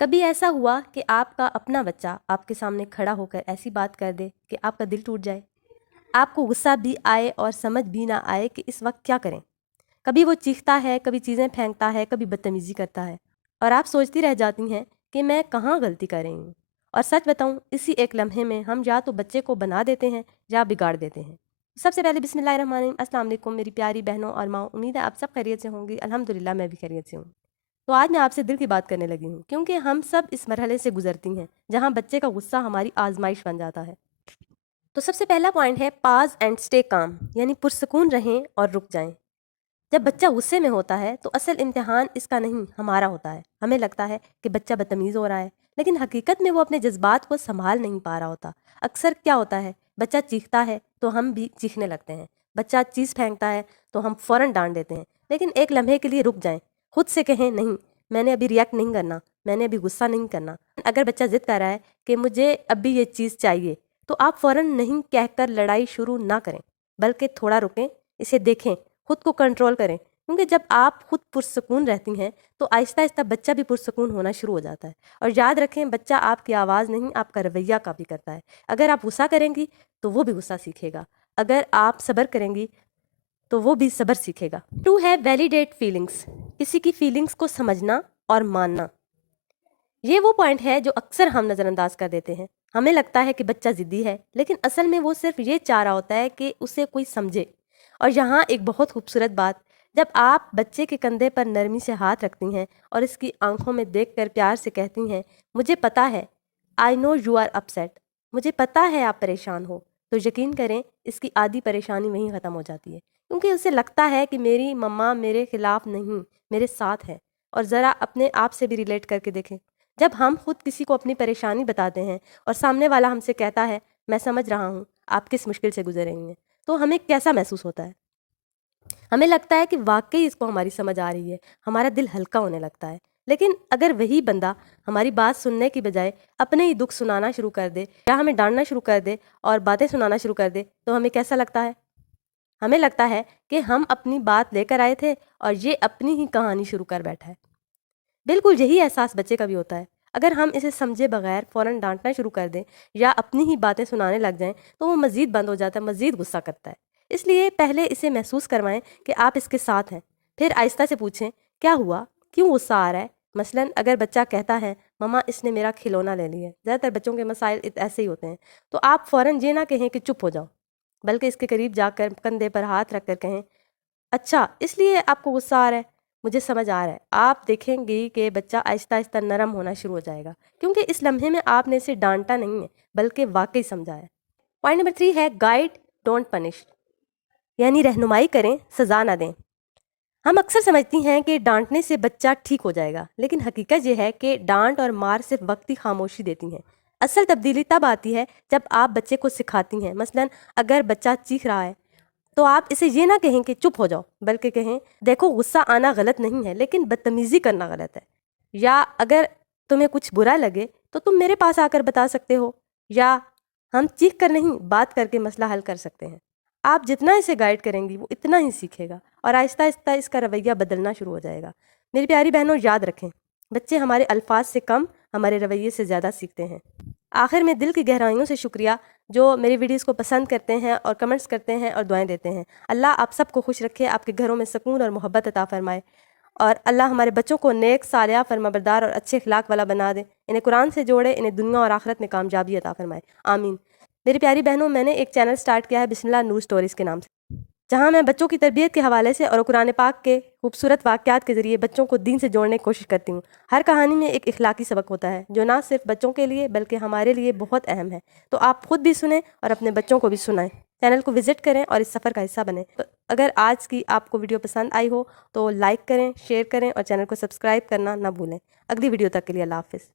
کبھی ایسا ہوا کہ آپ کا اپنا بچہ آپ کے سامنے کھڑا ہو کر ایسی بات کر دے کہ آپ کا دل ٹوٹ جائے، آپ کو غصہ بھی آئے اور سمجھ بھی نہ آئے کہ اس وقت کیا کریں؟ کبھی وہ چیختا ہے، کبھی چیزیں پھینکتا ہے، کبھی بدتمیزی کرتا ہے اور آپ سوچتی رہ جاتی ہیں کہ میں کہاں غلطی کر رہی ہوں۔ اور سچ بتاؤں، اسی ایک لمحے میں ہم یا تو بچے کو بنا دیتے ہیں یا بگاڑ دیتے ہیں۔ سب سے پہلے بسم اللہ الرحمن الرحیم، السلام علیکم میری پیاری بہنوں اور ماں، امید ہے آپ سب خیریت سے ہوں گی۔ الحمدللہ میں بھی خیریت سے ہوں۔ تو آج میں آپ سے دل کی بات کرنے لگی ہوں، کیونکہ ہم سب اس مرحلے سے گزرتی ہیں جہاں بچے کا غصہ ہماری آزمائش بن جاتا ہے۔ تو سب سے پہلا پوائنٹ ہے پاز اینڈ سٹے کام، یعنی پرسکون رہیں اور رک جائیں۔ جب بچہ غصے میں ہوتا ہے تو اصل امتحان اس کا نہیں ہمارا ہوتا ہے۔ ہمیں لگتا ہے کہ بچہ بدتمیز ہو رہا ہے، لیکن حقیقت میں وہ اپنے جذبات کو سنبھال نہیں پا رہا ہوتا۔ اکثر کیا ہوتا ہے، بچہ چیختا ہے تو ہم بھی چیخنے لگتے ہیں، بچہ چیز پھینکتا ہے تو ہم فوراً ڈانٹ دیتے ہیں۔ لیکن ایک لمحے کے لیے رک جائیں، خود سے کہیں نہیں، میں نے ابھی ریئیکٹ نہیں کرنا، میں نے ابھی غصہ نہیں کرنا۔ اگر بچہ ضد کر رہا ہے کہ مجھے ابھی یہ چیز چاہیے، تو آپ فوراً نہیں کہہ کر لڑائی شروع نہ کریں، بلکہ تھوڑا رکیں، اسے دیکھیں، خود کو کنٹرول کریں، کیونکہ جب آپ خود پرسکون رہتی ہیں تو آہستہ آہستہ بچہ بھی پرسکون ہونا شروع ہو جاتا ہے۔ اور یاد رکھیں، بچہ آپ کی آواز نہیں، آپ کا رویہ کاپی کرتا ہے۔ اگر آپ غصہ کریں گی تو وہ بھی غصہ سیکھے گا، اگر آپ صبر کریں گی تو وہ بھی صبر سیکھے گا۔ 2 ہے ویلیڈیٹ فیلنگس، کسی کی فیلنگس کو سمجھنا اور ماننا۔ یہ وہ پوائنٹ ہے جو اکثر ہم نظر انداز کر دیتے ہیں۔ ہمیں لگتا ہے کہ بچہ ضدی ہے، لیکن اصل میں وہ صرف یہ چاہ رہا ہوتا ہے کہ اسے کوئی سمجھے۔ اور یہاں ایک بہت خوبصورت بات، جب آپ بچے کے کندھے پر نرمی سے ہاتھ رکھتی ہیں اور اس کی آنکھوں میں دیکھ کر پیار سے کہتی ہیں، مجھے پتا ہے، آئی نو یو آر اپسیٹ، مجھے پتا ہے آپ پریشان ہو، تو یقین کریں اس کی آدھی پریشانی وہیں ختم ہو جاتی ہے، کیونکہ اسے لگتا ہے کہ میری مما میرے خلاف نہیں، میرے ساتھ ہے۔ اور ذرا اپنے آپ سے بھی ریلیٹ کر کے دیکھیں، جب ہم خود کسی کو اپنی پریشانی بتاتے ہیں اور سامنے والا ہم سے کہتا ہے میں سمجھ رہا ہوں آپ کس مشکل سے گزر رہی ہیں، تو ہمیں کیسا محسوس ہوتا ہے؟ ہمیں لگتا ہے کہ واقعی اس کو ہماری سمجھ آ رہی ہے، ہمارا دل ہلکا ہونے لگتا ہے۔ لیکن اگر وہی بندہ ہماری بات سننے کی بجائے اپنے ہی دکھ سنانا شروع کر دے یا ہمیں ڈانٹنا شروع کر دے اور باتیں سنانا شروع کر دے، تو ہمیں کیسا لگتا ہے؟ ہمیں لگتا ہے کہ ہم اپنی بات لے کر آئے تھے اور یہ اپنی ہی کہانی شروع کر بیٹھا ہے۔ بالکل یہی احساس بچے کا بھی ہوتا ہے۔ اگر ہم اسے سمجھے بغیر فوراً ڈانٹنا شروع کر دیں یا اپنی ہی باتیں سنانے لگ جائیں تو وہ مزید بند ہو جاتا ہے، مزید غصہ کرتا ہے۔ اس لیے پہلے اسے محسوس کروائیں کہ آپ اس کے ساتھ ہیں، پھر آہستہ سے پوچھیں کیا ہوا، کیوں غصہ آ رہا ہے؟ مثلاً اگر بچہ کہتا ہے مما اس نے میرا کھلونا لے لیا ہے، زیادہ تر بچوں کے مسائل ایسے ہی ہوتے ہیں، تو آپ فوراً یہ نہ کہیں کہ چپ ہو جاؤ، بلکہ اس کے قریب جا کر کندھے پر ہاتھ رکھ کر کہیں اچھا اس لیے آپ کو غصہ آ رہا ہے، مجھے سمجھ آ رہا ہے۔ آپ دیکھیں گی کہ بچہ آہستہ آہستہ نرم ہونا شروع ہو جائے گا، کیونکہ اس لمحے میں آپ نے اسے ڈانٹا نہیں ہے بلکہ واقعی سمجھا ہے۔ پوائنٹ نمبر 3 ہے گائیڈ ڈونٹ پنش، یعنی رہنمائی کریں، سزا نہ دیں۔ ہم اکثر سمجھتی ہیں کہ ڈانٹنے سے بچہ ٹھیک ہو جائے گا، لیکن حقیقت یہ ہے کہ ڈانٹ اور مار صرف وقتی خاموشی دیتی ہیں۔ اصل تبدیلی تب آتی ہے جب آپ بچے کو سکھاتی ہیں۔ مثلاً اگر بچہ چیخ رہا ہے تو آپ اسے یہ نہ کہیں کہ چپ ہو جاؤ، بلکہ کہیں دیکھو غصہ آنا غلط نہیں ہے، لیکن بدتمیزی کرنا غلط ہے۔ یا اگر تمہیں کچھ برا لگے تو تم میرے پاس آ کر بتا سکتے ہو، یا ہم چیخ کر نہیں بات کر کے مسئلہ حل کر سکتے ہیں۔ آپ جتنا اسے گائیڈ کریں گی وہ اتنا ہی سیکھے گا اور آہستہ آہستہ اس کا رویہ بدلنا شروع ہو جائے گا۔ میری پیاری بہنوں، یاد رکھیں، بچے ہمارے الفاظ سے کم ہمارے رویے سے زیادہ سیکھتے ہیں۔ آخر میں دل کی گہرائیوں سے شکریہ جو میری ویڈیوز کو پسند کرتے ہیں اور کمنٹس کرتے ہیں اور دعائیں دیتے ہیں۔ اللہ آپ سب کو خوش رکھے، آپ کے گھروں میں سکون اور محبت عطا فرمائے، اور اللہ ہمارے بچوں کو نیک، صالحہ، فرمانبردار اور اچھے اخلاق والا بنا دے، انہیں قرآن سے جوڑے، انہیں دنیا اور آخرت میں کامیابی عطا فرمائے، آمین۔ میری پیاری بہنوں، میں نے ایک چینل سٹارٹ کیا ہے بسم اللہ نور سٹوریز کے نام سے، جہاں میں بچوں کی تربیت کے حوالے سے اور قرآن پاک کے خوبصورت واقعات کے ذریعے بچوں کو دین سے جوڑنے کی کوشش کرتی ہوں۔ ہر کہانی میں ایک اخلاقی سبق ہوتا ہے جو نہ صرف بچوں کے لیے بلکہ ہمارے لیے بہت اہم ہے، تو آپ خود بھی سنیں اور اپنے بچوں کو بھی سنائیں۔ چینل کو وزٹ کریں اور اس سفر کا حصہ بنیں۔ تو اگر آج کی آپ کو ویڈیو پسند آئی ہو تو لائک کریں، شیئر کریں اور چینل کو سبسکرائب کرنا نہ بھولیں۔ اگلی ویڈیو تک کے لیے اللہ حافظ۔